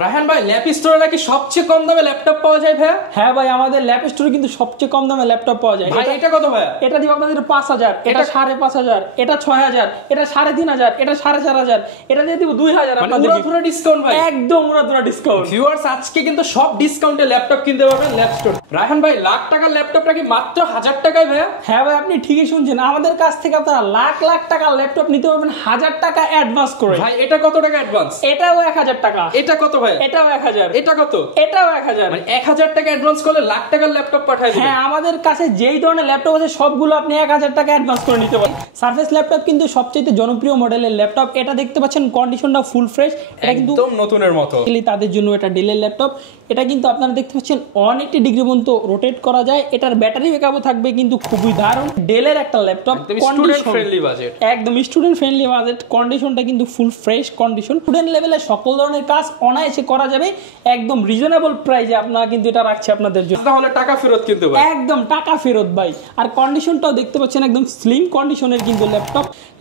রায়হান ভাই, ল্যাপ স্টোরে নাকি সবচেয়ে কম দামে ল্যাপটপ পাওয়া যায় ভাইয়া? হ্যাঁ ভাই, আমাদের ল্যাপ স্টোরে কিন্তু সবচেয়ে কম দামে ল্যাপটপ পাওয়া যায়। ভাই এটা কত ভাইয়া? এটা দিব আপনাদের 5000, এটা 5500, এটা 6000, এটা 3500, এটা 4500, এটা দিয়ে দিব 2000 আপনাদের। পুরো ডিসকাউন্ট ভাই, একদম পুরো ডিসকাউন্ট। ভিউয়ার্স, আজকে কিন্তু সব ডিসকাউন্টে ল্যাপটপ কিনতে পারবেন ল্যাপ স্টোর। রায়হান ভাই, লাখ টাকার ল্যাপটপটা কি মাত্র 1000 টাকায় ভাইয়া? হ্যাঁ ভাই, আপনি ঠিকই শুনছেন, আমাদের কাছ থেকে আপনারা লাখ লাখ টাকার ল্যাপটপ নিতে পারবেন 1000 টাকা অ্যাডভান্স করে। ভাই এটা কত টাকা অ্যাডভান্স? এটাও 1000 টাকা। এটা কত ভাই? এটাও 1000। এটা কত? এটাও 1000। মানে 1000 টাকা অ্যাডভান্স করলে লাখ টাকার ল্যাপটপ পাঠায় দিবেন? হ্যাঁ, আমাদের কাছে যেই ধরনের ল্যাপটপ আছে সবগুলো আপনি 1000 টাকা অ্যাডভান্স করে নিতে পারেন। সারফেস ল্যাপটপ কিন্তু সবচেয়ে জনপ্রিয় মডেলের ল্যাপটপ। এটা দেখতে পাচ্ছেন কন্ডিশনটা ফুল ফ্রেশ, এটা কিন্তু একদম নতুনের মতো। তাদের জন্য এটা ডেলের ল্যাপটপ। এটা কিন্তু আপনারা দেখতে পাচ্ছেন 180 ডিগ্রি পর্যন্ত রোটেট করা যায়। এটার ব্যাটারি ব্যাকআপও থাকবে কিন্তু খুবই দারুণ। ডেলের একটা ল্যাপটপ, স্টুডেন্ট ফ্রেন্ডলি বাজেট, একদম স্টুডেন্ট ফ্রেন্ডলি বাজেট। কন্ডিশনটা কিন্তু ফুল ফ্রেশ কন্ডিশন। স্টুডেন্ট লেভেলে সকল ধরনের কাজ অনায়াসে করা যাবে একদম রিজনেবল প্রাইসে। আপনারা কিন্তু এটা রাখছে আপনাদের জন্য, তাহলে টাকা ফেরত কিন্তু ভাই, একদম টাকা ফেরত ভাই। আর কন্ডিশনটাও দেখতে পাচ্ছেন একদম স্লিম কন্ডিশনের কিন্তু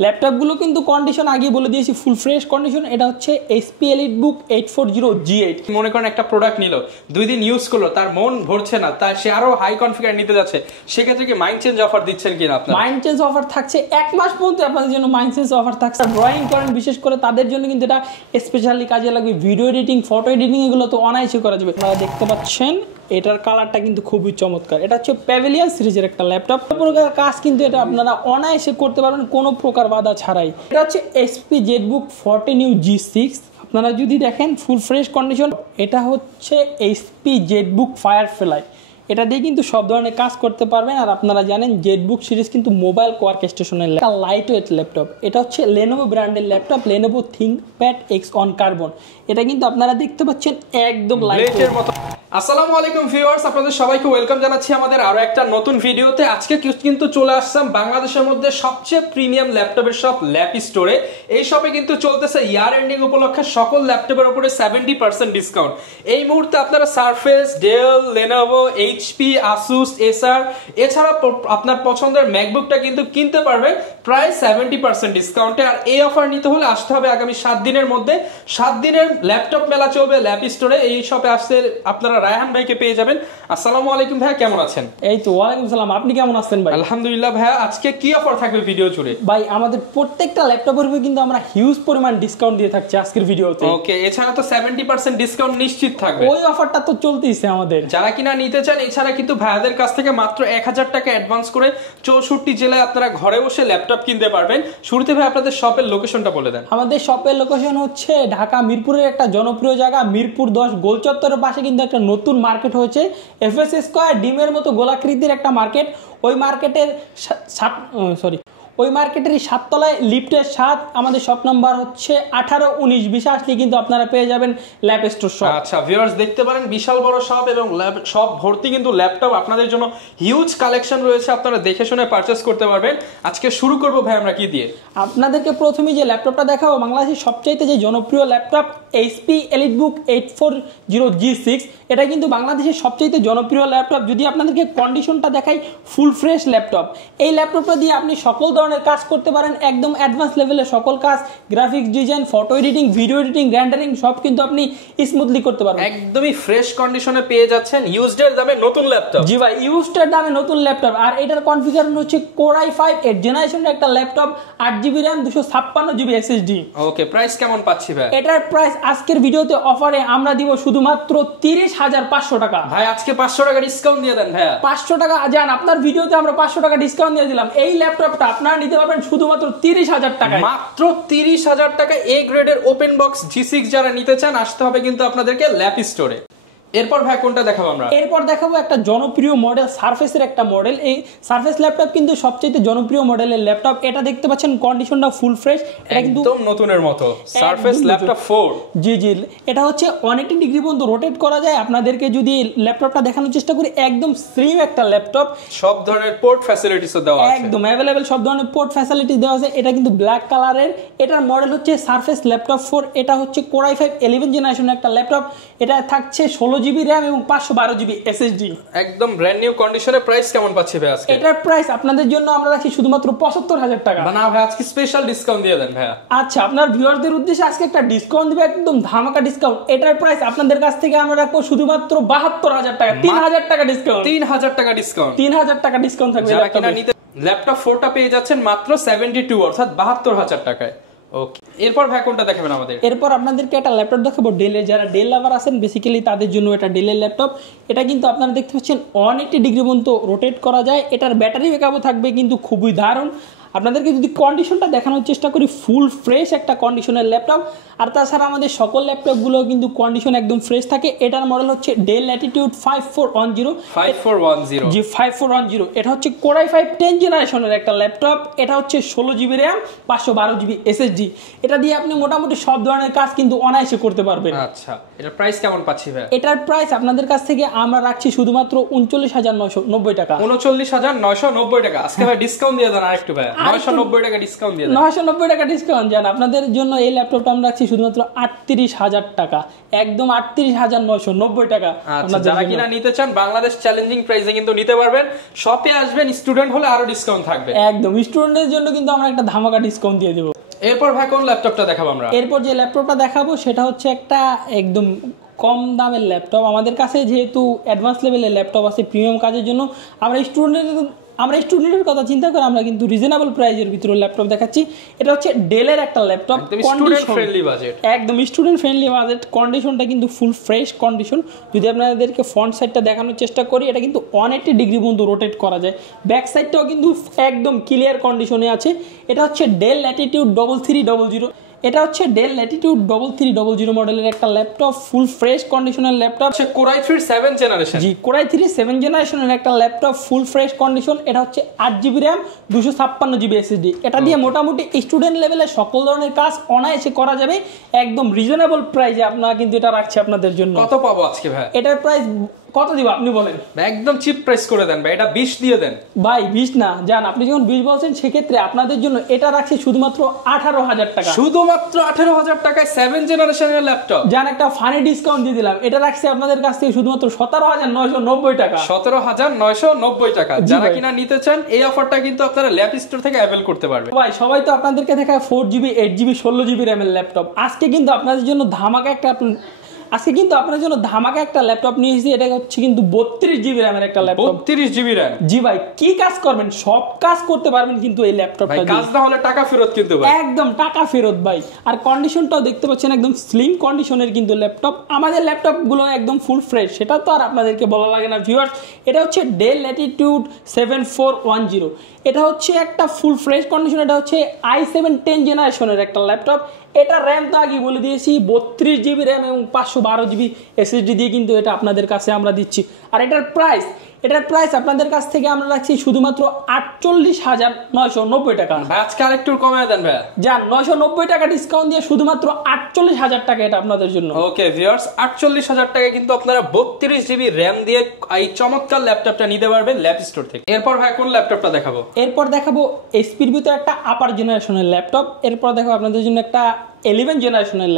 ল্যাপটপগুলো কিন্তু কন্ডিশন আগে বলে দিয়েছি ফুল ফ্রেশ কন্ডিশন। এটা হচ্ছে এইচপি এলিটবুক 840G8। মনে করেন একটা প্রোডাক্ট নিল, 2 দিন ইউজ করলো, তার মন ভরছে না, তাই সে আরো হাই কনফিগার নিতে যাচ্ছে, সেক্ষেত্রে কি মাইন্ড চেঞ্জ অফার দিচ্ছেন কিনা আপনারা? মাইন্ড চেঞ্জ অফার থাকছে 1 মাস পর্যন্ত আপনাদের জন্য। মাইন্ড চেঞ্জ অফার থাকছে। ড্রয়িং করেন বিশেষ করে তাদের জন্য কিন্তু এটা স্পেশালি কাজে লাগবে। ভিডিও এডিটিং, ফটো এডিটিং এগুলো তো অনায়াসে করা যাবে। আপনারা দেখতে পাচ্ছেন এটার কালারটা কিন্তু খুবই চমৎকার। এটা হচ্ছে প্যাভিলিয়ন সিরিজের একটা ল্যাপটপ। প্রকার কাজ কিন্তু এটা আপনারা অনায়াসে করতে পারবেন কোনো প্রকার বাধা ছাড়াই। এটা হচ্ছে এইচপি জেটবুক 14UG6। আপনারা যদি দেখেন ফুল ফ্রেশ কন্ডিশন। এটা হচ্ছে এইচপি জেটবুক ফায়ারফ্লাই। এটা দিয়ে কিন্তু সব ধরনের কাজ করতে পারবেন। আর আপনারা জানেন জেটবুক সিরিজ কিন্তু মোবাইল কোয়ার্ক স্টেশনের একটা লাইট ওয়েট ল্যাপটপ। এটা হচ্ছে লেনোভো ব্র্যান্ডের laptop, Lenovo ThinkPad X on carbon. এটা কিন্তু আপনারা দেখতে পাচ্ছেন একদম লাইটের মতো। আসসালামু আলাইকুম ভিউয়ার্স, আপনাদের সবাইকে ওয়েলকাম জানাচ্ছি আমাদের আরো একটা নতুন ভিডিওতে। আজকে কিন্তু চলে আসলাম বাংলাদেশের মধ্যে সবচেয়ে প্রিমিয়াম ল্যাপটপের শপ ল্যাপ স্টোরে। এই শপে কিন্তু চলতেছে ইয়ার এন্ডিং উপলক্ষে সকল ল্যাপটপের উপরে 70% ডিসকাউন্ট। এই মুহূর্তে আপনারা Surface, Dell, Lenovo, HP, Asus, Acer এছাড়া আপনার পছন্দের ম্যাকবুকটা কিন্তু কিনতে পারবেন প্রায় 70% ডিসকাউন্টে। আর এই অফার নিতে হলে আসতে হবে আগামী 7 দিনের মধ্যে। 7 দিনের ল্যাপটপ মেলা চলবে ল্যাপ স্টোরে। এই শপে আসতে আপনারা রায়হান ভাইকে পেয়ে যাবেন। আসসালামু আলাইকুম ভাইয়া, কেমন আছেন? এই তো ওয়ালাইকুম সালাম, আপনি কেমন আছেন ভাই? আলহামদুলিল্লাহ ভাইয়া। আজকে কি অফার থাকবে ভিডিও জুড়ে? ভাই আমাদের প্রত্যেকটা ল্যাপটপের উপরে কিন্তু আমরা হিউজ পরিমাণ ডিসকাউন্ট দিয়ে থাকছি আজকের ভিডিওতে। ওকে, এছাড়া তো 70% ডিসকাউন্ট নিশ্চিত থাকবে। ওই অফারটা তো চলতেইছে আমাদের। যারা কিনা নিতে চান, এছাড়া কিন্তু ভাইয়াদের কাছ থেকে মাত্র 1000 টাকা অ্যাডভান্স করে 64 জেলায় আপনারা ঘরে বসে ল্যাপটপ কিনতে পারবেন। শুরুতে ভাই আপনাদের শপের লোকেশনটা বলে দেন। আমাদের শপের লোকেশন হচ্ছে ঢাকা মিরপুরের একটা জনপ্রিয় জায়গা মিরপুর 10 গোলচত্বরের পাশে কিন্তু একটা নতুন মার্কেট হয়েছে, এফএস স্কয়ার ডিমের মতো গোলাকৃতির একটা মার্কেট। ওই মার্কেটের ওই মার্কেটের 7 তলায় লিফটের 7 আমাদের শপ নাম্বার হচ্ছে 18, 19, 20 আসলে কিন্তু আপনারা পেয়ে যাবেন ল্যাপ স্টোর শপ। আচ্ছা ভিউয়ার্স, দেখতে পারেন বিশাল বড় শপ এবং শপ ভর্তি কিন্তু ল্যাপটপ। আপনাদের জন্য হিউজ কালেকশন রয়েছে, আপনারা দেখে শুনে পারচেজ করতে পারবেন। আজকে শুরু করব ভাই আমরা কি দিয়ে? আপনাদেরকে প্রথমে যে ল্যাপটপটা দেখাবো বাংলাদেশের সবচাইতে যে জনপ্রিয় ল্যাপটপ এইচপি এলিটবুক 840G6। এটা কিন্তু বাংলাদেশের সবচাইতে জনপ্রিয় ল্যাপটপ। যদি আপনাদেরকে কন্ডিশনটা দেখাই, ফুল ফ্রেশ ল্যাপটপ। এই ল্যাপটপটা দিয়ে আপনি সকল ধরনের কাজ করতে পারেন, একদম অ্যাডভান্স লেভেলের সকল কাজ, graphics design, photo editing, video editing, rendering সব কিন্তু আপনি স্মুথলি করতে পারবেন। একদমই ফ্রেশ কন্ডিশনে পেয়ে যাচ্ছেন ইউজড এর দামে নতুন ল্যাপটপ। জি ভাই, ইউজড এর দামে নতুন ল্যাপটপ। আর এটার কনফিগারেশন হচ্ছে Core i5 8th জেনারেশনের একটা laptop, 8GB RAM, 256GB SSD। ওকে, প্রাইস কেমন পাচ্ছি ভাই? এটার প্রাইস আজকের ভিডিওতে অফারে আমরা দিব শুধুমাত্র 30,500 টাকা। ভাই আজকে 500 টাকা ডিসকাউন্ট দিয়ে দেন ভাইয়া। 500 টাকা যান, আপনার ভিডিওতে আমরা 500 টাকা ডিসকাউন্ট দিয়ে দিলাম। এই ল্যাপটপটা আপনারা নিতে পারবেন শুধুমাত্র 30,000 টাকায়। মাত্র 30,000 টাকা এ গ্রেডের ওপেন বক্স G6 যারা নিতে চান আসতে হবে কিন্তু আপনাদেরকে ল্যাপ স্টোরে। এরপর ভাই কোনটা দেখাবো আমরা? এরপর দেখাবো একটা জনপ্রিয় মডেল, সারফেসের একটা মডেল। এই সারফেস ল্যাপটপ কিন্তু সবচেয়ে জনপ্রিয় মডেলের ল্যাপটপ। এটা দেখতে পাচ্ছেন কন্ডিশনটা ফুল ফ্রেশ, এটা কিন্তু একদম নতুনের মতো। Surface laptop 4। জি জি, এটা হচ্ছে 180 ডিগ্রি পর্যন্ত রোটেট করা যায়। আপনাদেরকে যদি ল্যাপটপটা দেখানোর চেষ্টা করি, একদম স্লিম একটা ল্যাপটপ, সব ধরনের পোর্ট ফ্যাসিলিটিসও দেওয়া আছে, একদম अवेलेबल সব ধরনের পোর্ট ফ্যাসিলিটি দেওয়া আছে। এটা কিন্তু ব্ল্যাক কালারের। এটার মডেল হচ্ছে সারফেস ল্যাপটপ 4। এটা হচ্ছে Core i5 11th জেনারেশনের একটা ল্যাপটপ। এটা থাকছে 16 16GB RAM এবং 512GB SSD। একদম ব্র্যান্ড নিউ কন্ডিশনে প্রাইস কেমন পাচ্ছি ভাই আজকে? এটার প্রাইস আপনাদের জন্য আমরা রাখছি শুধুমাত্র 75,000 টাকা। না ভাই আজকে স্পেশাল ডিসকাউন্ট দিয়ে দেন ভাইয়া। আচ্ছা, আপনার ভিউয়ারদের উদ্দেশ্যে আজকে একটা ডিসকাউন্ট দিবে, একদম ধামাকা ডিসকাউন্ট। এটার প্রাইস আপনাদের কাছ থেকে আমরা রাখবো শুধুমাত্র 72,000 টাকা। 3,000 টাকা ডিসকাউন্ট। 3,000 টাকা ডিসকাউন্ট। 3,000 টাকা ডিসকাউন্ট থাকবে। যারা কিনা নিতে ল্যাপটপ 4টা পেয়ে যাচ্ছেন মাত্র 72 অর্থাৎ 72,000 টাকায়। ওকে, এরপর ভাই কোনটা দেখাবেন আমাদের? এরপর আপনাদেরকে একটা ল্যাপটপ দেখাবো ডেলের। যারা ডেল লাভার আছেন বেসিক্যালি তাদের জন্য এটা ডেলের ল্যাপটপ। এটা কিন্তু আপনারা দেখতে পাচ্ছেন 180 ডিগ্রি পর্যন্ত রোটেট করা যায়। এটার ব্যাটারি ব্যাকআপও থাকবে কিন্তু খুবই দারুণ। আপনাদেরকে যদি কন্ডিশনটা দেখানোর চেষ্টা করি, ফুল ফ্রেশ একটা কন্ডিশনের ল্যাপটপ। আর তাছাড়া আমাদের সকল ল্যাপটপগুলো কিন্তু কন্ডিশন একদম ফ্রেশ থাকে। এটার মডেল হচ্ছে ডেল ল্যাটিটিউড 5410 জি 5410। এটা হচ্ছে Core i5 10 জেনারেশনের একটা ল্যাপটপ। এটা হচ্ছে 16GB RAM 512GB SSD। এটা দিয়ে আপনি মোটামুটি সব ধরনের কাজ কিন্তু অনায়াসে করতে পারবেন। আচ্ছা, এটার প্রাইস কেমন পাচ্ছি ভাই? এটার প্রাইস আপনাদের কাছ থেকে আমরা রাখছি শুধুমাত্র 39,990 টাকা। 39,990 টাকা। আজকে ভাই ডিসকাউন্ট দিয়ে দেন আরেকটু ভাই। 990 টাকা ডিসকাউন্ট দিয়ে দেন। 990 টাকা ডিসকাউন্ট জান। আপনাদের জন্য এই ল্যাপটপটা আমরা রাখছি শুধুমাত্র 38,000 টাকা। একদম 38,990 টাকা। আচ্ছা, যারা কিনা নিতে চান বাংলাদেশ চ্যালেঞ্জিং প্রাইসে কিন্তু নিতে পারবেন। শপে আসবেন, স্টুডেন্ট হলে আরো ডিসকাউন্ট থাকবে। একদম স্টুডেন্টদের জন্য কিন্তু আমরা একটা ধামাকা ডিসকাউন্ট দিয়ে দেব। এরপর ভাই কোন ল্যাপটপটা দেখাবো আমরা? এরপর যে ল্যাপটপটা দেখাবো সেটা হচ্ছে একটা একদম কম দামের ল্যাপটপ। আমাদের কাছে যেহেতু অ্যাডভান্স লেভেলের ল্যাপটপ আছে প্রিমিয়াম কাজের জন্য, আমরা স্টুডেন্টের কথা চিন্তা করে আমরা কিন্তু রিজনেবল প্রাইজের ভিতরে ল্যাপটপ দেখাচ্ছি। এটা হচ্ছে ডেলের একটা ল্যাপটপ, স্টুডেন্ট ফ্রেন্ডলি বাজেট। একদম স্টুডেন্ট ফ্রেন্ডলি বাজেট। কন্ডিশনটা কিন্তু ফুল ফ্রেশ কন্ডিশন। যদি আপনাদেরকে ফ্রন্ট সাইডটা দেখানোর চেষ্টা করি, এটা কিন্তু 180 ডিগ্রি পর্যন্ত রোটেট করা যায়। ব্যাক সাইডটাও কিন্তু একদম ক্লিয়ার কন্ডিশনে আছে। এটা হচ্ছে ডেল ল্যাটিটিউড 3300। এটা হচ্ছে ডেল ল্যাটিটিউড 3300 মডেলের একটা ল্যাপটপ, ফুল ফ্রেশ কন্ডিশনের ল্যাপটপ। Core i3 7 generation. জি Core i3 7 জেনারেশনের একটা ল্যাপটপ, ফুল ফ্রেশ কন্ডিশন। এটা হচ্ছে 8GB RAM 256GB SSD। এটা দিয়ে মোটামুটি স্টুডেন্ট লেভেলে সকল ধরনের কাজ অনায়াসে করা যাবে একদম রিজনেবল প্রাইসে। আপনারা কিন্তু এটা রাখছি আপনাদের জন্য। কত পাবো আজকে ভাই? এটার প্রাইস কত দিব আপনি বলেন? একদম চিপ প্রাইস করে দেন ভাই। এটা 20 দিয়ে দেন ভাই। 20 না জান, আপনি যখন 20 বলছেন সেক্ষেত্রে আপনাদের জন্য এটা রাখছি শুধুমাত্র 18,000 টাকা। শুধুমাত্র 18,000 টাকায় 7 জেনারেশনের ল্যাপটপ। জান, একটা ফানি ডিসকাউন্ট দিয়ে দিলাম। এটা রাখছি আপনাদের কাছ থেকে শুধুমাত্র 17,990 টাকা। 17,990 টাকা। যারা কিনা নিতে চান এই অফারটা কিন্তু আপনারা ল্যাপ স্টোর থেকে অ্যাভেল করতে পারবেন। ভাই সবাই তো আপনাদেরকে দেখায় 4GB 8GB 16GB RAM এর ল্যাপটপ। আজকে কিন্তু আপনাদের জন্য ধামাকা একটা ল্যাপটপ নিয়ে এসেছি। এটা হচ্ছে কিন্তু 32GB RAM এর একটা ল্যাপটপ। 32GB RAM। জি ভাই, কি কাজ করবেন সব কাজ করতে পারবেন কিন্তু এই ল্যাপটপটা দিয়ে। কাজ না হলে টাকা ফেরত কিন্তু ভাই। একদম টাকা ফেরত ভাই। আর কন্ডিশনটাও দেখতে পাচ্ছেন একদম স্লিম কন্ডিশনের কিন্তু ল্যাপটপ। আমাদের ল্যাপটপগুলো একদম ফুল ফ্রেশ, সেটা তো আর আপনাদেরকে বলা লাগে না ভিউয়ার্স। এটা হচ্ছে ডেল ল্যাটিটিউড 7410। এটা হচ্ছে একটা ফুল ফ্রেশ কন্ডিশন। এটা হচ্ছে i7 10 জেনারেশনের একটা ল্যাপটপ। এটা র্যাম তো আগে বলে দিয়েছি 32GB RAM এবং 512GB SSD দিয়ে কিন্তু এটা আপনাদের কাছে আমরা দিচ্ছি। আর এটার প্রাইস আপনাদের কাছ থেকে আমরা রাখছি শুধুমাত্র 48,990 টাকা। আজকে আরেকটু কমায় দেন ভাই। যান 990 টাকা ডিসকাউন্ট দিয়ে শুধুমাত্র 48,000 টাকা এটা আপনাদের জন্য। ওকে ভিউয়ার্স, 48,000 টাকা কিন্তু আপনারা 32GB RAM দিয়ে এই চমৎকার ল্যাপটপটা নিতে পারবেন ল্যাপ স্টোর থেকে। এরপর ভাই কোন ল্যাপটপটা দেখাবো? এরপর দেখাবো এসপির ভিতরে একটা আপার জেনারেশনের ল্যাপটপ। এরপর দেখাবো আপনাদের জন্য একটা 11 জেনারেশনের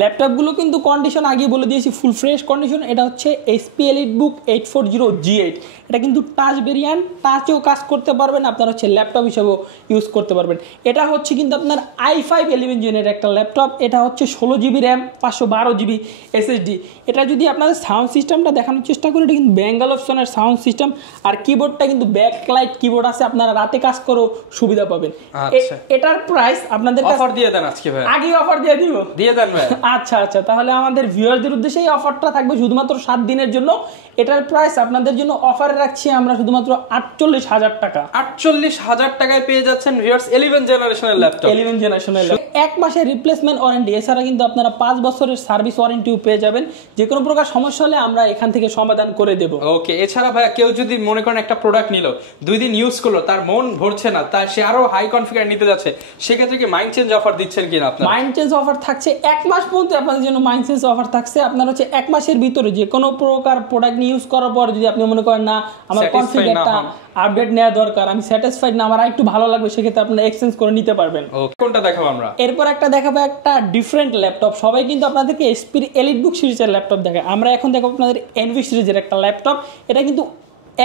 ল্যাপটপগুলো কিন্তু কন্ডিশন আগে বলে দিয়েছি ফুল ফ্রেশ কন্ডিশন। এটা হচ্ছে এসপি এলিটবুক 840G8। এটা কিন্তু টাচ ভেরিয়েন্ট, টাচেও কাজ করতে পারবেন, আপনার হচ্ছে ল্যাপটপ হিসেবেও ইউজ করতে পারবেন। এটা হচ্ছে কিন্তু আপনার i5 11 জেনের একটা ল্যাপটপ। এটা হচ্ছে 16GB RAM 512GB SSD। এটা যদি আপনাদের সাউন্ড সিস্টেমটা দেখানোর চেষ্টা করি, এটা কিন্তু ব্যাঙ্গাল অপশনের সাউন্ড সিস্টেম। আর কিবোর্ডটা কিন্তু ব্যাকলাইট কিবোর্ড আছে, আপনারা রাতে কাজ করেও সুবিধা পাবেন। এটার প্রাইস আপনাদের অফার দিয়ে দেন আজকে ভাই। আগে অফার দিয়ে দেন ভাই। আচ্ছা, তাহলে আমাদের ভিউয়ারদের উদ্দেশ্যে এই অফারটা থাকবে শুধুমাত্র 7 দিনের জন্য। এটার প্রাইস আপনাদের জন্য অফারে রাখছি আমরা শুধুমাত্র 48,000 টাকা। 48,000 টাকায় পেয়ে যাচ্ছেন ভিউয়ার্স 11 জেনারেশনের ল্যাপটপ। 11 জেনারেশনের ল্যাপটপ। 1 মাসের রিপ্লেসমেন্ট ওয়ারেন্টি, এছাড়া কিন্তু আপনারা 5 বছরের সার্ভিস ওয়ারেন্টিও পেয়ে যাবেন। যে কোনো প্রকার সমস্যা হলে আমরা এখান থেকে সমাধান করে দেব। ওকে, এছাড়া ভাই কেউ যদি মনে করেন একটা প্রোডাক্ট নিল, 2 দিন ইউজ করলো, তার মন ভরছে না, তার সে আরো হাই কনফিগার নিতে যাচ্ছে, সেক্ষেত্রে কি মাইন্ড চেঞ্জ অফার দিচ্ছেন কিনা আপনারা? মাইন্ড চেঞ্জ অফার থাকছে 1 মাস পর্যন্ত আপনাদের জন্য মাইন্ড চেঞ্জ অফার থাকছে। আপনার হচ্ছে 1 মাসের ভিতরে যে কোনো প্রকার প্রোডাক্ট ইউজ করার পর যদি আপনি মনে করেন না আমার কনফিগারটা আপডেট নেওয়া দরকার, আমি স্যাটিসফাইড না, আমার একটু ভালো লাগবে, সেক্ষেত্রে আপনারা এক্সচেঞ্জ করে নিতে পারবেন। কোনটা দেখাবো আমরা? এরপর একটা দেখাবো একটা ডিফারেন্ট ল্যাপটপ। সবাই কিন্তু আপনাদেরকে এসপির এলিটবুক সিরিজের ল্যাপটপ দেখায়, আমরা এখন দেখাবো আপনাদের এনভি সিরিজের একটা ল্যাপটপ। এটা কিন্তু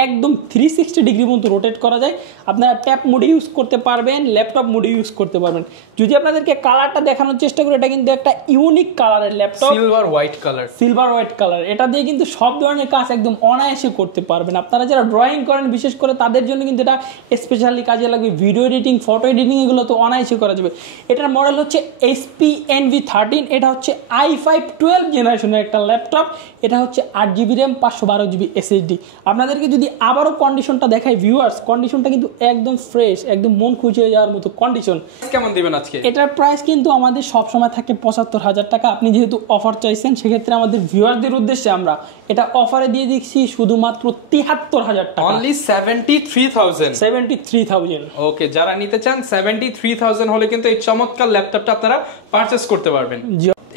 একদম 360 ডিগ্রি মতো রোটেট করা যায়। আপনারা ট্যাব মোডে ইউজ করতে পারবেন, ল্যাপটপ মোডে ইউজ করতে পারবেন। যদি আপনাদেরকে কালারটা দেখানোর চেষ্টা করি, এটা কিন্তু একটা ইউনিক কালারের ল্যাপটপ, সিলভার হোয়াইট কালার। এটা দিয়ে কিন্তু সব ধরনের কাজ একদম অনায়াসে করতে পারবেন। আপনারা যারা ড্রয়িং করেন বিশেষ করে তাদের জন্য কিন্তু এটা স্পেশালি কাজে লাগবে। ভিডিও এডিটিং, ফটো এডিটিং এগুলো তো অনায়াসে করা যাবে। এটার মডেল হচ্ছে HP NV13। এটা হচ্ছে i5 12 জেনারেশনের একটা ল্যাপটপ। এটা হচ্ছে 8GB RAM 512GB SSD। আপনাদেরকে যদি আবারও কন্ডিশনটা দেখাই ভিউয়ার্স, কন্ডিশনটা কিন্তু একদম ফ্রেশ, একদম মন খুশি হয়ে যাওয়ার মতো কন্ডিশন। কেমন দিবেন আজকে? এটার প্রাইস কিন্তু আমাদের সব সময় থাকে 75,000 টাকা। আপনি যেহেতু অফার চাইছেন, সেক্ষেত্রে আমাদের ভিউয়ারদের উদ্দেশ্যে আমরা এটা অফারে দিয়ে দিচ্ছি শুধুমাত্র 73,000 টাকা, অনলি 73,000। ওকে, যারা নিতে চান 73,000 হলে কিন্তু এই চমৎকার ল্যাপটপটা আপনারা পারচেজ করতে পারবেন।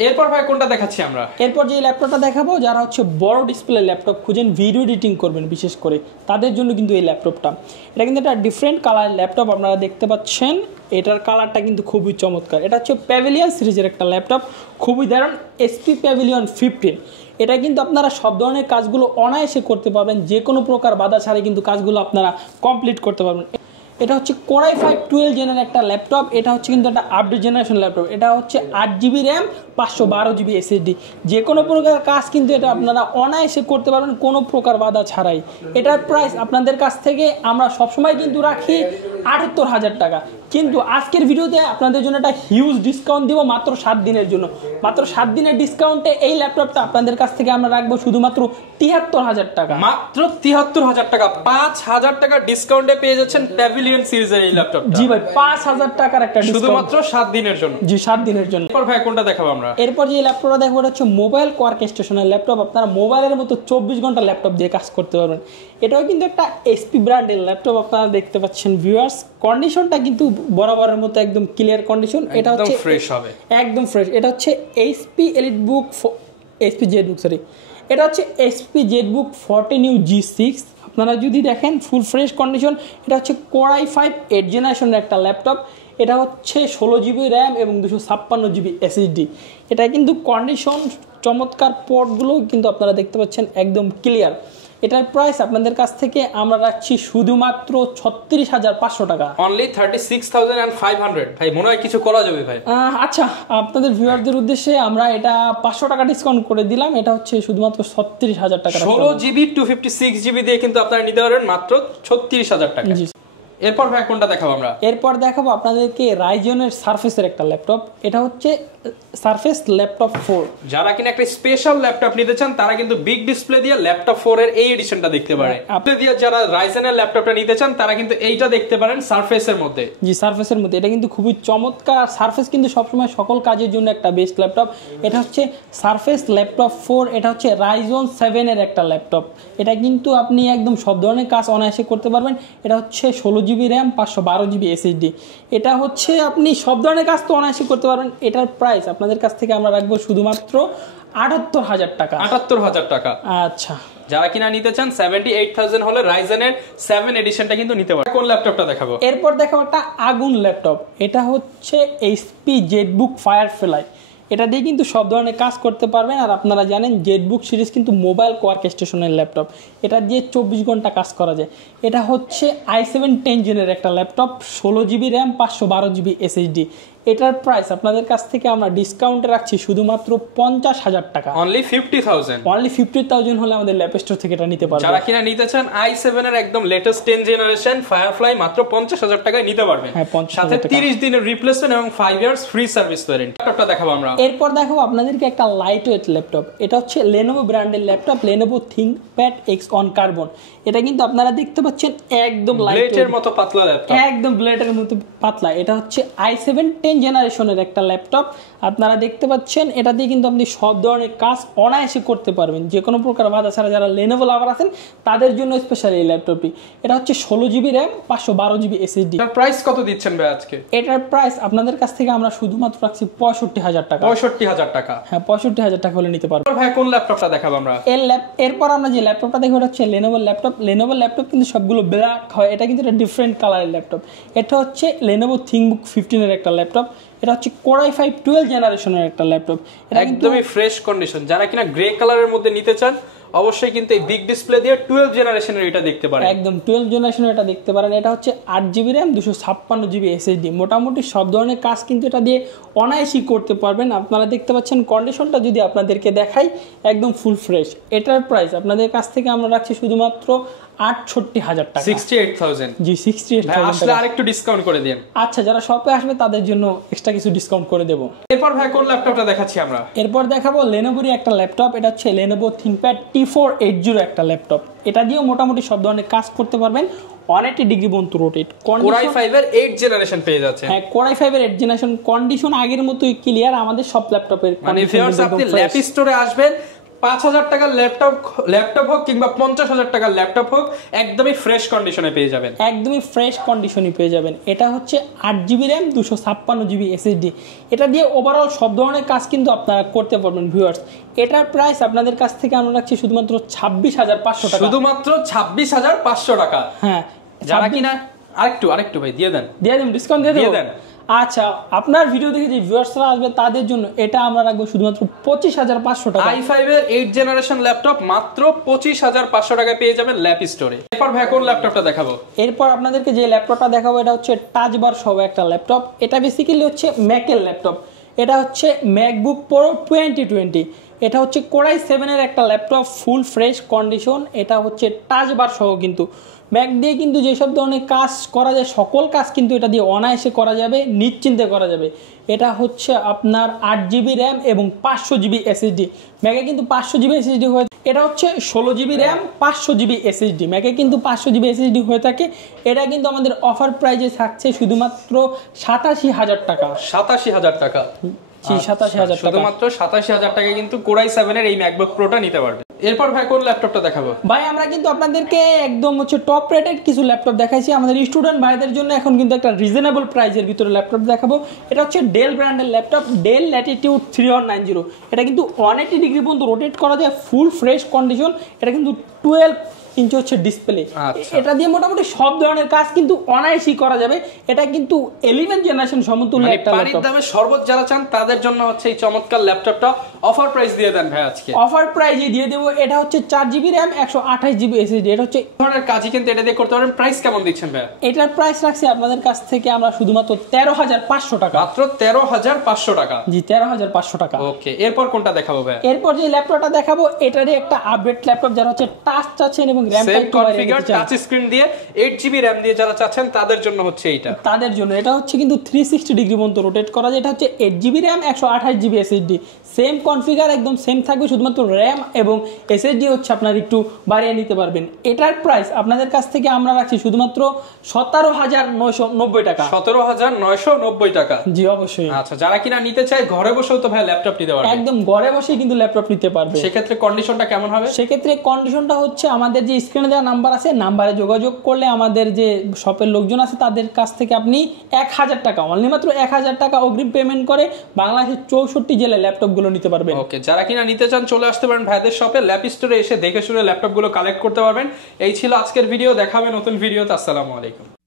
এরপর ভাই কোনটা দেখাচ্ছি আমরা? এরপর যে ল্যাপটপটা দেখাবো, যারা হচ্ছে বড় ডিসপ্লে ল্যাপটপ খুঁজেন, ভিডিও এডিটিং করবেন বিশেষ করে, তাদের জন্য কিন্তু এই ল্যাপটপটা। এটা কিন্তু একটা ডিফারেন্ট কালার ল্যাপটপ, আপনারা দেখতে পাচ্ছেন। এটার কালারটা কিন্তু খুবই চমৎকার। এটা হচ্ছে প্যাভিলিয়ন সিরিজের একটা ল্যাপটপ, খুবই দারুণ। HP pavilion 15। এটা কিন্তু আপনারা সব ধরনের কাজগুলো অনায়াসে করতে পারবেন, যে কোনো প্রকার বাধা ছাড়াই কিন্তু কাজগুলো আপনারা কমপ্লিট করতে পারবেন। এটা হচ্ছে Core i5 12 জেনের একটা ল্যাপটপ। এটা হচ্ছে কিন্তু একটা আপডেট জেনারেশন ল্যাপটপ। এটা হচ্ছে 8GB RAM 512GB SSD। যে কোনো প্রকার কাজ কিন্তু এটা আপনারা অনায়াসে করতে পারবেন কোনো প্রকার বাধা ছাড়াই। এটার প্রাইস আপনাদের কাছ থেকে আমরা সবসময় কিন্তু রাখি 78,000 টাকা, কিন্তু আজকের ভিডিওতে আপনাদের জন্য একটা হিউজ ডিসকাউন্ট দিব মাত্র 7 দিনের জন্য। মাত্র 7 দিনের ডিসকাউন্টে এই ল্যাপটপটা আপনাদের কাছ থেকে আমরা রাখবো শুধুমাত্র 73,000 টাকা। মাত্র 73,000 টাকা, 5,000 টাকা ডিসকাউন্টে পেয়ে যাচ্ছেন প্যাভিলিয়ন সিরিজের এই ল্যাপটপটা। জি ভাই, 5,000 টাকার একটা ডিসকাউন্ট শুধুমাত্র 7 দিনের জন্য। জি, 7 দিনের জন্য। এরপর ভাই কোনটা দেখাবো আমরা? এরপর যে ল্যাপটপটা দেখবো, এটা হচ্ছে মোবাইল কোয়ার্ক স্টেশনের ল্যাপটপ। আপনারা মোবাইলের মতো 24 ঘন্টা ল্যাপটপ দিয়ে কাজ করতে পারবেন। এটাও কিন্তু একটা HP ব্র্যান্ডের ল্যাপটপ, আপনারা দেখতে পাচ্ছেন ভিউয়ার্স। কন্ডিশনটা কিন্তু বরাবরের মতো একদম ক্লিয়ার কন্ডিশন। এটা হচ্ছে ফ্রেশ হবে, একদম ফ্রেশ। এটা হচ্ছে এটা হচ্ছে HP ZBook 14U G6। আপনারা যদি দেখেন ফুল ফ্রেশ কন্ডিশন। এটা হচ্ছে Core i5 8 জেনারেশনের একটা ল্যাপটপ। এটা হচ্ছে 16GB RAM এবং 256GB SSD। এটা কিন্তু কন্ডিশন চমৎকার, পোর্টগুলো কিন্তু আপনারা দেখতে পাচ্ছেন একদম ক্লিয়ার। এটার প্রাইস আপনাদের কাছ থেকে আমরা রাখছি শুধুমাত্র 36,500 টাকা, অনলি 36,500। ভাই মনে হয় কিছু করা যাবে ভাই? আচ্ছা, আপনাদের ভিউয়ারদের উদ্দেশ্যে আমরা এটা 500 টাকা ডিসকাউন্ট করে দিলাম। এটা হচ্ছে শুধুমাত্র 36,000 টাকা। 16GB 256GB দিয়ে কিন্তু আপনারা নিতে পারবেন মাত্র 36,000 টাকা। এরপর ভাই কোনটা দেখাবো আমরা? এরপর দেখাবো আপনাদেরকে রাইজনের সারফেসের একটা ল্যাপটপ। এটা হচ্ছে সারফেস ল্যাপটপ 4। যারা কিনা একটা স্পেশাল ল্যাপটপ নিতে চান তারা কিন্তু বিগ ডিসপ্লে দিয়ে ল্যাপটপ 4 এর এই এডিশনটা দেখতে পারে। আপনি দিয়ে যারা রাইজেনের ল্যাপটপটা নিতে চান তারা কিন্তু এইটা দেখতে পারেন সারফেসের মধ্যে। জি, সারফেসের মধ্যে। এটা কিন্তু খুবই চমৎকার। সারফেস কিন্তু সবসময় সকল কাজের জন্য একটা বেস্ট ল্যাপটপ। এটা হচ্ছে সারফেস ল্যাপটপ 4। এটা হচ্ছে রাইজন 7 এর একটা ল্যাপটপ। এটা কিন্তু আপনি একদম সব ধরনের কাজ অনায়াসে করতে পারবেন। এটা হচ্ছে 16GB RAM 512GB SSD। এটা হচ্ছে আপনি সব ধরনের কাজ তো অনায়াসে করতে পারবেন। এটার প্রাইস আপনাদের কাছ থেকে আমরা রাখবো শুধুমাত্র 78,000 টাকা। 78,000 টাকা। আচ্ছা, যারা কিনা নিতে চান 78,000 হলে রাইজেনের 7 এডিশনটা কিন্তু নিতে পারেন। কোন ল্যাপটপটা দেখাবো? এরপর দেখাবো একটা আগুন ল্যাপটপ। এটা হচ্ছে HP ZBook Firefly। এটা দিয়ে কিন্তু সব ধরনের কাজ করতে পারবেন। আর আপনারা জানেন ZBook সিরিজ কিন্তু মোবাইল কোয়ার্ক স্টেশনের ল্যাপটপ। এটা দিয়ে 24 ঘন্টা কাজ করা যায়। এটা হচ্ছে i7 10 জেনের একটা laptop, 16GB RAM 512GB SSD। এটার প্রাইস আপনাদের কাছ থেকে আমরা ডিসকাউন্টে রাখছি শুধুমাত্র 50,000 টাকা, অনলি 50,000। অনলি 50,000 হলে আমাদের ল্যাপ স্টোর থেকে এটা নিতে পারবেন। যারা কিনা নিতে চান i7 এর একদম লেটেস্ট 10 জেনারেশন ফায়ারফ্লাই মাত্র 50,000 টাকায় নিতে পারবেন। হ্যাঁ, 50,000 সাথে 30 দিনের রিপ্লেসমেন্ট এবং 5 ইয়ার্স ফ্রি সার্ভিস ওয়ারেন্টি। ল্যাপটপটা দেখাবো আমরা। এরপর দেখাবো আপনাদেরকে একটা লাইট ওয়েট ল্যাপটপ। এটা হচ্ছে Lenovo ব্র্যান্ডের laptop, Lenovo ThinkPad X on Carbon। এটা কিন্তু আপনারা দেখতে পাচ্ছেন একদম লাইট ব্লেডের মতো পাতলা ল্যাপটপ, একদম ব্লেডের মতো পাতলা। এটা হচ্ছে i7 10 জেনারেশনের একটা ল্যাপটপ। আপনারা দেখতে পাচ্ছেন এটা দিয়ে কিন্তু আপনি সব ধরনের কাজ অনায়াসে করতে পারবেন, যে কোনো প্রকার বাধা ছাড়া। যারা লেনোভো লাভার আছেন তাদের জন্য স্পেশাল এই ল্যাপটপটি। এটা হচ্ছে 16GB র্যাম, 512GB SSD। এটার প্রাইস কত দিচ্ছেন ভাই আজকে? এটার প্রাইস আপনাদের কাছ থেকে আমরা শুধুমাত্র রাখছি 65,000 টাকা। 65,000 টাকা? হ্যাঁ, 65,000 টাকা হলে নিতে পারবো। ভাই কোন ল্যাপটপটা দেখাবো আমরা? এরপর আমরা যে ল্যাপটপটা দেখবো এটা হচ্ছে লেনোভো ল্যাপটপ। লেনোভো ল্যাপটপ কিন্তু সবগুলো ব্ল্যাক হয়, এটা কিন্তু একটা ডিফারেন্ট কালারের ল্যাপটপ। এটা হচ্ছে লেনোভো থিংকবুক 15 এর একটা ল্যাপটপ। এটা হচ্ছে Core i5 12 জেনারেশনের একটা ল্যাপটপ। এটা একদমই ফ্রেশ কন্ডিশন। যারা কিনা গ্রে কালারের মধ্যে নিতে চান অবশ্যই কিন্তু এই বিগ ডিসপ্লে দিয়ে 12 জেনারেশনের এটা দেখতে পারেন। একদম 12 জেনারেশনের এটা দেখতে পারেন। এটা হচ্ছে 8GB র্যাম, 256GB SSD। মোটামুটি সব ধরনের কাজ কিন্তু এটা দিয়ে অনায়াসই করতে পারবেন। আপনারা দেখতে পাচ্ছেন কন্ডিশনটা যদি আপনাদেরকে দেখাই, একদম ফুল ফ্রেশ। এটার প্রাইস আপনাদের কাছ থেকে আমরা রাখছি শুধুমাত্র 68,000 টাকা। 68,000? জি, 68,000 আসলে আরেকটু ডিসকাউন্ট করে দেন। আচ্ছা, যারা শপে আসবে তাদের জন্য এক্সট্রা কিছু ডিসকাউন্ট করে দেব। এরপর ভাই কোন ল্যাপটপটা দেখাচ্ছি আমরা? এরপর দেখাবো লেনোভোরই একটা ল্যাপটপ। এটা হচ্ছে লেনোভো থিংকপ্যাড T480 একটা ল্যাপটপ। এটা দিয়েও মোটামুটি সব ধরনের কাজ করতে পারবেন। 180 ডিগ্রি পর্যন্ত রোটেট। Core i5 এর 8 জেনারেশন পেয়ে যাচ্ছে। হ্যাঁ, Core i5 এর 8 জেনারেশন। কন্ডিশন আগের মতোই ক্লিয়ার আমাদের সব ল্যাপটপের। মানে ভিউয়ার্স, আপনি ল্যাপ স্টোরে আসবেন, 5,000 টাকার ল্যাপটপ হোক কিংবা 50,000 টাকার ল্যাপটপ হোক, একদমই ফ্রেশ কন্ডিশনে পেয়ে যাবেন। একদমই ফ্রেশ কন্ডিশনই পেয়ে যাবেন। এটা হচ্ছে 8GB র্যাম, 256GB SSD। এটা দিয়ে ওভারঅল সব ধরনের কাজ কিন্তু আপনারা করতে পারবেন ভিউয়ার্স। এটার প্রাইস আপনাদের কাছ থেকে আমরা রাখছি শুধুমাত্র 26,500 টাকা। শুধুমাত্র 26,500 টাকা? হ্যাঁ। যারা কিনা আরেকটু ভাই দিয়ে দেন, ডিসকাউন্ট দিয়ে দেন। আচ্ছা, আপনার ভিডিও দেখে যে ভিউয়ার্সরা আসবে তাদের জন্য এটা আমরা রাখবো শুধুমাত্র 25,500 টাকা। i5 এর 8 জেনারেশন ল্যাপটপ মাত্র 25,500 টাকায় পেয়ে যাবেন ল্যাপ স্টোরে। এরপর ভাই কোন ল্যাপটপটা দেখাবো? এরপর আপনাদেরকে যে ল্যাপটপটা দেখাবো এটা হচ্ছে টাচ বার সহ একটা ল্যাপটপ। এটা বেসিক্যালি হচ্ছে ম্যাকের ল্যাপটপ। এটা হচ্ছে ম্যাকবুক প্রো 2020। এটা হচ্ছে Core i7 এর একটা ল্যাপটপ, ফুল ফ্রেশ কন্ডিশন। এটা হচ্ছে টাচ বার সহ। কিন্তু ম্যাক দিয়ে কিন্তু যেসব ধরনের কাজ করা যায় সকল কাজ কিন্তু এটা দিয়ে অনায়াসে করা যাবে, নিশ্চিন্তে করা যাবে। এটা হচ্ছে আপনার 8GB র্যাম এবং 500GB SSD। ম্যাকে কিন্তু 500GB SSD হয়ে, এটা হচ্ছে 16GB র্যাম, 500GB SSD। ম্যাকে কিন্তু 500GB SSD হয়ে থাকে। এটা কিন্তু আমাদের অফার প্রাইজে থাকছে শুধুমাত্র 87,000 টাকা। 87,000 টাকা? জি, 87,000 টাকা। শুধুমাত্র 87,000 টাকায় কিন্তু Core i7 এর এই ম্যাকবুক প্রোটা নিতে পারবে। এরপর ভাই কোন ল্যাপটপটা দেখাবো? ভাই আমরা কিন্তু আপনাদেরকে একদম হচ্ছে টপ রেটেড কিছু ল্যাপটপ দেখাইছি। আমাদের স্টুডেন্ট ভাইদের জন্য এখন কিন্তু একটা রিজনেবল প্রাইসের ভিতরে ল্যাপটপ দেখাবো। এটা হচ্ছে ডেল ব্র্যান্ডের ল্যাপটপ, ডেল ল্যাটিটিউড 3190। এটা কিন্তু 180 ডিগ্রি পর্যন্ত রোটেট করা যায়, ফুল ফ্রেশ কন্ডিশন। এটা কিন্তু 12 ইঞ্চি হচ্ছে ডিসপ্লে। এটা দিয়ে মোটামুটি সব ধরনের কাজ কিন্তু অনায়াসই করা যাবে। এটা কিন্তু 11 জেনারেশন সমতুল্য একটা ল্যাপটপ। দামে সর্বোচ্চ যারা চান তাদের জন্য হচ্ছে এই চমৎকার ল্যাপটপটা অফার প্রাইস দিয়ে দেন ভাই আজকে। অফার প্রাইসে দিয়ে দেব। এটা হচ্ছে 4GB র্যাম, 128GB SSD। এটা হচ্ছে ধরনের কাজই কিন্তু এটা দিয়ে করতে পারবেন। প্রাইস কেমন দিচ্ছেন ভাই? এটার প্রাইস রাখছি আপনাদের কাছ থেকে আমরা শুধুমাত্র 13,500 টাকা। মাত্র 13,500 টাকা? জি, 13,500 টাকা। ওকে, এরপর কোনটা দেখাবো ভাই? এরপর যে ল্যাপটপটা দেখাবো এটারই একটা আপডেট ল্যাপটপ। যারা হচ্ছে টাচ চাচ্ছেন এবং র্যাম কনফিগার টাচ স্ক্রিন দিয়ে 8GB র্যাম দিয়ে যারা চাচ্ছেন তাদের জন্য হচ্ছে এইটা। তাদের জন্য এটা হচ্ছে কিন্তু 360 ডিগ্রি পর্যন্ত রোটেট করা যায়। এটা হচ্ছে 8GB RAM, 128GB SSD। Same configure, একদম সেম থাকবে, শুধুমাত্র র্যাম এবং SSD হচ্ছে আপনার একটু বাড়িয়ে নিতে পারবেন। এটার প্রাইস আপনাদের কাছ থেকে আমরা রাখছি শুধুমাত্র 17,990 টাকা। 17,990 টাকা? জি, অবশ্যই। আচ্ছা, যারা কিনা নিতে চায় ঘরে বসেও তো ভাই ল্যাপটপ নিতে পারবে? একদম ঘরে বসেই কিন্তু ল্যাপটপ নিতে পারবে। সেক্ষেত্রে কন্ডিশনটা কেমন হবে? সেক্ষেত্রে কন্ডিশনটা হচ্ছে আমাদের যে স্ক্রিনে দেওয়া নাম্বার আছে, নাম্বারে যোগাযোগ করলে আমাদের যে শপের লোকজন আছে তাদের কাছ থেকে আপনি 1,000 টাকা, অনলি মাত্র 1,000 টাকা অগ্রিম পেমেন্ট করে বাংলাদেশের 64 জেলায় ল্যাপটপগুলো নিতে পারবেন। ওকে, যারা কিনা নিতে চান চলে আসতে পারেন ভাইদের শপে, ল্যাপ স্টোরে এসে দেখে শুনে ল্যাপটপগুলো কালেক্ট করতে পারবেন। এই ছিল আজকের ভিডিও। দেখাবে নতুন ভিডিওতে। আসসালামু আলাইকুম।